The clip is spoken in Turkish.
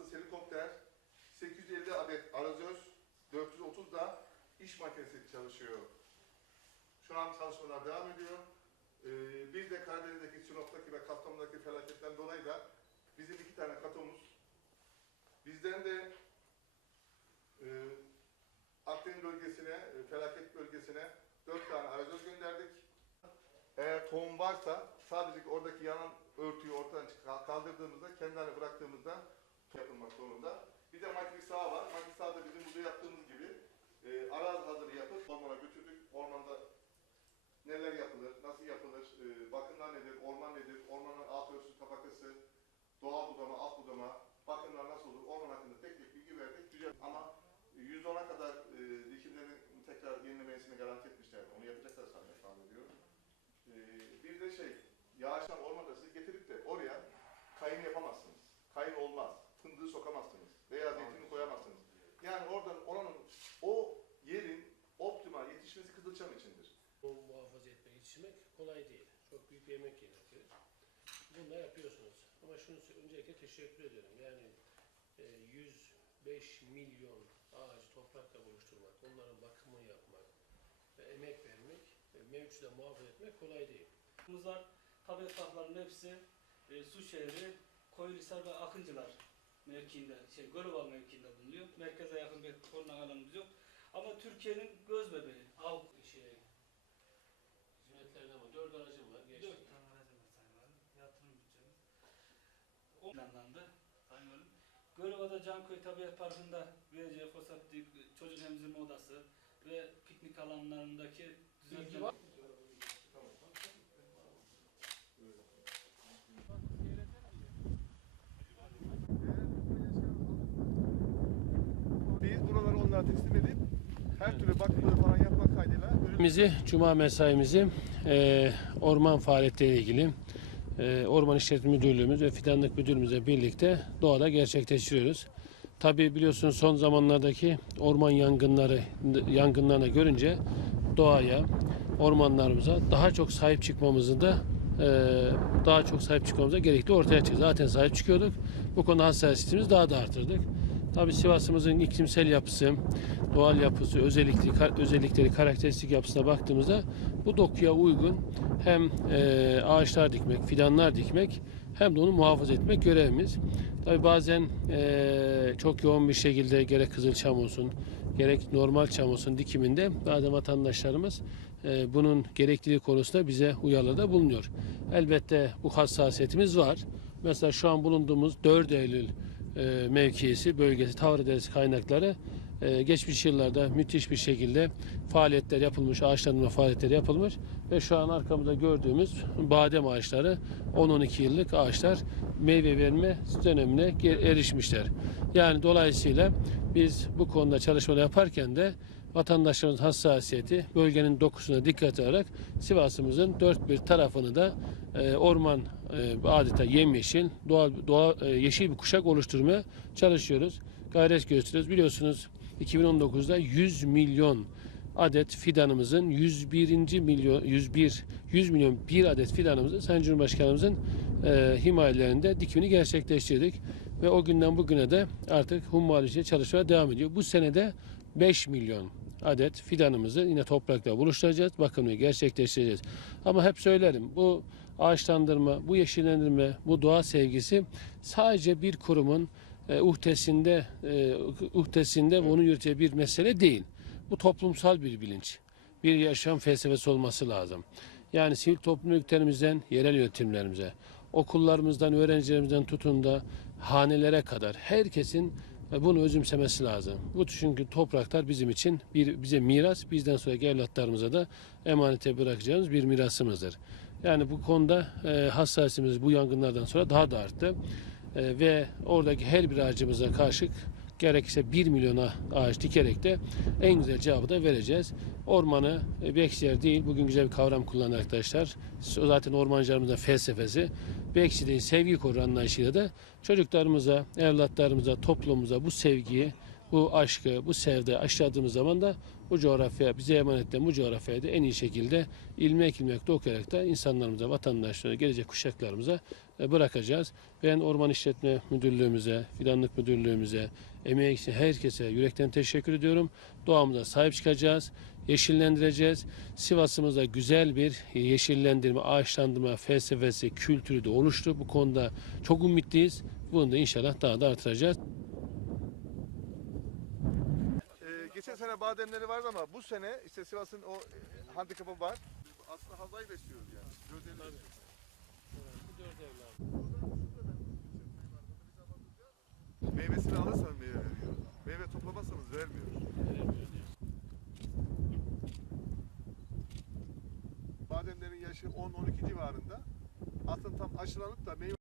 Fransız helikopter, 850 adet arazöz, 430 da iş makinesi çalışıyor. Şu an çalışmalar devam ediyor. Ee, bir de Karadeniz'deki, Sinop'taki ve Kastamonu'daki felaketten dolayı da bizim iki tane katomuz, bizden de e, Akdeniz bölgesine, e, felaket bölgesine dört tane arazöz gönderdik. Eğer tohum varsa sadece oradaki yanan örtüyü ortadan kaldırdığımızda, kendilerine bıraktığımızda yapılmak zorunda. Bir de makine saha var. Makine sahada bizim burada yaptığımız gibi e, arazi hazırı yapıp ormana götürdük. Ormanda neler yapılır, nasıl yapılır, e, bakımlar nedir, orman nedir, ormanın alt örtüsü, tabakası, doğal budama, alt budama, bakımlar nasıl olur, orman hakkında tek tek bilgi verdik. Güzel ama %10'a kadar e, dikimlerin tekrar yenilemesini garanti etmişler. Onu yapacaklar sanırım tahmin ediyorum. E, bir de şey, yağıştan ormanda sizi getirip de oraya kayın yapamazsınız. Kayın olmaz. Fındığı sokamazsınız. Veya zeytini koyamazsınız. Yani oradan oranın o yerin optimal yetişmesi Kızılçam içindir. Onu muhafaza etmek, yetiştirmek kolay değil. Çok büyük bir emek gerektirir. Bunu da yapıyorsunuz. Ama şunu öncelikle teşekkür ediyorum. Yani e, 105 milyon ağacı toprakla buluşturmak, onların bakımını yapmak ve emek vermek, ve mevcuda muhafaza etmek kolay değil. Biz var. Tabiat parklarının hepsi e, su şehri, Koyunhisar ve Akıncılar mevkiinde, şey Gölova mevkiinde bulunuyor. Merkeze yakın bir koruna alanımız yok. Ama Türkiye'nin göz bebeği. Av Şey, hizmetlerden ama dört aracım var. Geçti. Dört tane aracımız Sayın Valim. Yatırım bütçemiz. O planlandı Sayın Valim. Gölova'da Canköy Tabiat Parkı'nda VC Fosat Çocuk Emzirme Odası ve piknik alanlarındaki düzenleme- var. Biz buraları onlara teslim edip her türlü bakımları falan yapmak kaydıyla Bizi, Cuma mesaimizi e, orman faaliyetleriyle ilgili e, Orman İşletme Müdürlüğümüz ve Fidanlık Müdürlüğümüzle birlikte doğada gerçekleştiriyoruz. Tabi biliyorsunuz son zamanlardaki orman yangınları yangınlarını görünce doğaya, ormanlarımıza daha çok sahip çıkmamızı da e, daha çok sahip çıkmamıza gerekli ortaya çıktı. Zaten sahip çıkıyorduk. Bu konuda hassasiyetimizi daha da artırdık. Tabii Sivas'ımızın iklimsel yapısı, doğal yapısı, özellikleri, özellikleri, karakteristik yapısına baktığımızda bu dokuya uygun hem e, ağaçlar dikmek, fidanlar dikmek hem de onu muhafaza etmek görevimiz. Tabii bazen e, çok yoğun bir şekilde gerek kızılçam olsun, gerek normal çam olsun dikiminde bazen vatandaşlarımız e, bunun gerekliliği konusunda bize uyarılarda bulunuyor. Elbette bu hassasiyetimiz var. Mesela şu an bulunduğumuz 4 Eylül e, mevkisi, bölgesi, Tavra Deresi kaynakları e, geçmiş yıllarda müthiş bir şekilde faaliyetler yapılmış, ağaçlandırma faaliyetleri yapılmış ve şu an arkamızda gördüğümüz badem ağaçları 10-12 yıllık ağaçlar meyve verme dönemine erişmişler. Yani dolayısıyla biz bu konuda çalışmalar yaparken de vatandaşlarımızın hassasiyeti, bölgenin dokusuna dikkat alarak Sivas'ımızın dört bir tarafını da e, orman e, adeta yemyeşil, doğal, doğa, e, yeşil bir kuşak oluşturmaya çalışıyoruz. Gayret gösteriyoruz. Biliyorsunuz 2019'da 100 milyon adet fidanımızın 101. milyon 101 100 milyon bir adet fidanımızın Sayın Cumhurbaşkanımızın e, himayelerinde dikimini gerçekleştirdik ve o günden bugüne de artık hummalıca çalışmaya devam ediyor. Bu senede 5 milyon adet fidanımızı yine toprakla buluşturacağız, bakımını gerçekleştireceğiz. Ama hep söylerim bu ağaçlandırma, bu yeşillendirme, bu doğa sevgisi sadece bir kurumun e, uhdesinde e, uhdesinde ve onun yürüteceği bir mesele değil. Bu toplumsal bir bilinç. Bir yaşam felsefesi olması lazım. Yani sivil toplum örgütlerimizden yerel yönetimlerimize, okullarımızdan, öğrencilerimizden tutun da hanelere kadar herkesin e, bunu özümsemesi lazım. Bu çünkü topraklar bizim için bir bize miras, bizden sonraki evlatlarımıza da emanete bırakacağımız bir mirasımızdır. Yani bu konuda e, hassasiyetimiz bu yangınlardan sonra daha da arttı. E, ve oradaki her bir ağacımıza karşılık gerekirse 1 milyona ağaç dikerek de en güzel cevabı da vereceğiz. Ormanı e, Beksiyer değil, bugün güzel bir kavram kullanan arkadaşlar. Zaten ormancılarımızın felsefesi. Beksi değil, sevgi korur anlayışıyla da çocuklarımıza, evlatlarımıza, toplumumuza bu sevgiyi, bu aşkı, bu sevde aşıladığımız zaman da bu coğrafya, bize emanet edilen bu coğrafyayı da en iyi şekilde ilmek ilmek de okuyarak da insanlarımıza, vatandaşlara, gelecek kuşaklarımıza e, bırakacağız. Ben Orman İşletme Müdürlüğümüze, Fidanlık Müdürlüğümüze, emeği için herkese yürekten teşekkür ediyorum. Doğamıza sahip çıkacağız, yeşillendireceğiz. Sivas'ımızda güzel bir yeşillendirme, ağaçlandırma felsefesi, kültürü de oluştu. Bu konuda çok ümitliyiz. Bunu da inşallah daha da artıracağız. Ee, geçen sene bademleri vardı ama bu sene işte Sivas'ın o e, handikapı var. Aslında havayı besliyoruz yani. Gözleri Meyvesini alırsanız meyve veriyor. Meyve toplamazsanız vermiyor. Bademlerin yaşı 10-12 civarında. Aslında tam aşılanıp da meyve